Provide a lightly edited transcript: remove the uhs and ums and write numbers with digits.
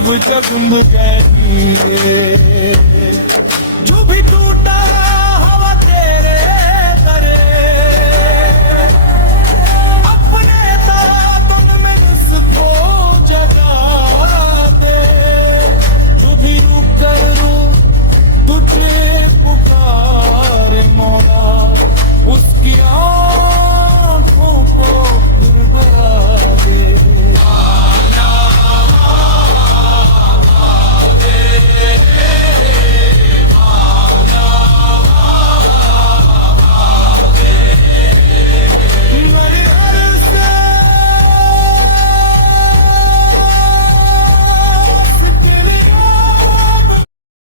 शिव जगमगाएंगे जो भी टूटा